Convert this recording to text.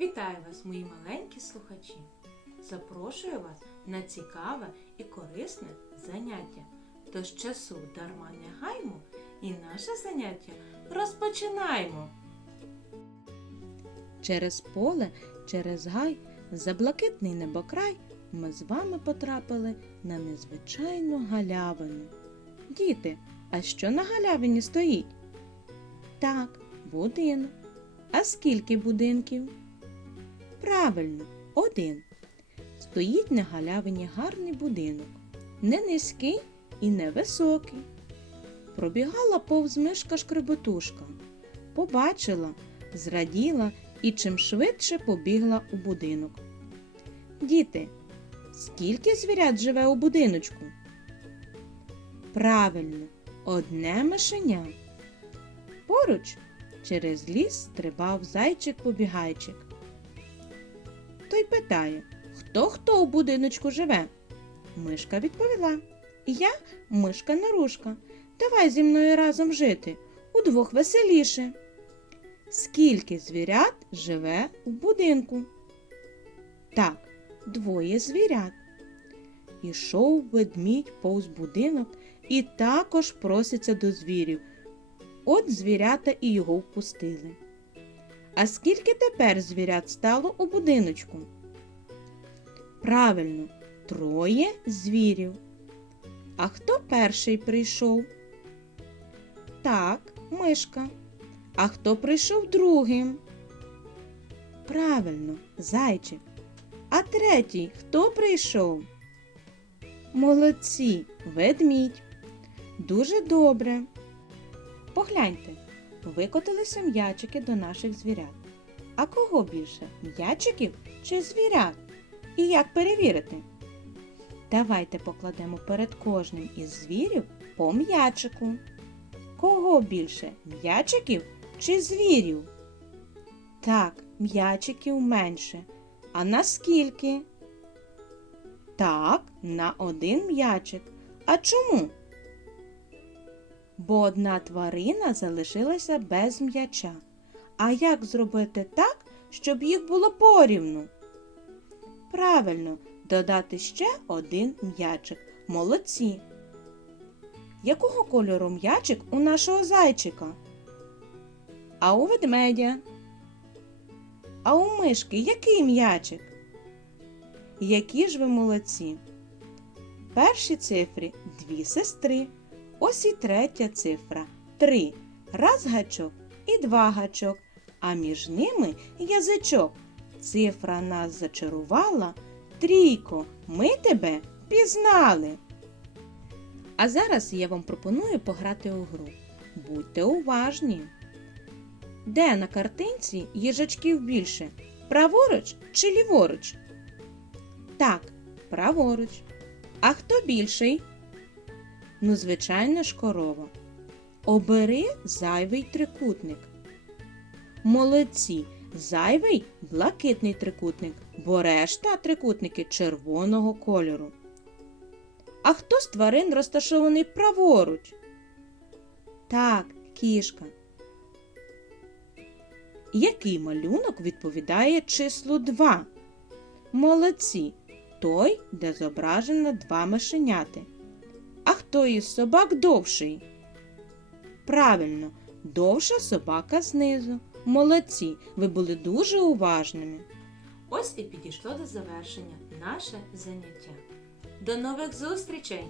Вітаю вас, мої маленькі слухачі! Запрошую вас на цікаве і корисне заняття. Тож часу дарма не гаймо і наше заняття розпочинаємо. Через поле, через гай, за блакитний небокрай ми з вами потрапили на незвичайну галявину. Діти, а що на галявині стоїть? Так, будинок. А скільки будинків? Правильно, один. Стоїть на галявині гарний будинок, не низький і не високий. Пробігала повз мишка шкреботушка, побачила, зраділа і чим швидше побігла у будинок. Діти, скільки звірят живе у будиночку? Правильно, одне мишеня. Поруч через ліс стрибав зайчик-побігайчик. Той питає, хто хто у будиночку живе? Мишка відповіла. Я мишка нарушка. Давай зі мною разом жити. Удвох веселіше. Скільки звірят живе у будинку? Так, двоє звірят. Ішов ведмідь повз будинок і також проситься до звірів. От звірята і його впустили. А скільки тепер звірят стало у будиночку? Правильно, троє звірів. А хто перший прийшов? Так, мишка. А хто прийшов другим? Правильно, зайчик. А третій хто прийшов? Молодці, ведмідь. Дуже добре. Погляньте, викотилися м'ячики до наших звірят. А кого більше? М'ячиків чи звірят? І як перевірити? Давайте покладемо перед кожним із звірів по м'ячику. Кого більше? М'ячиків чи звірів? Так, м'ячиків менше. А наскільки? Так, на один м'ячик. А чому? Бо одна тварина залишилася без м'яча. А як зробити так, щоб їх було порівну? Правильно, додати ще один м'ячик. Молодці. Якого кольору м'ячик у нашого зайчика? А у ведмедя? А у мишки який м'ячик? Які ж ви молодці? Перші цифрі дві сестри. Ось і третя цифра три. Раз гачок і два гачок, а між ними язичок. Цифра нас зачарувала. Трійко, ми тебе пізнали. А зараз я вам пропоную пограти у гру. Будьте уважні. Де на картинці їжачків більше? Праворуч чи ліворуч? Так, праворуч. А хто більший? Ну, звичайно ж, корова. Обери зайвий трикутник. Молодці, зайвий блакитний трикутник, бо решта трикутники червоного кольору. А хто з тварин розташований праворуч? Так, кішка. Який малюнок відповідає числу 2? Молодці. Той, де зображено два мишеняти. А хто із собак довший? Правильно, довша собака знизу. Молодці, ви були дуже уважними. Ось і підійшло до завершення наше заняття. До нових зустрічей!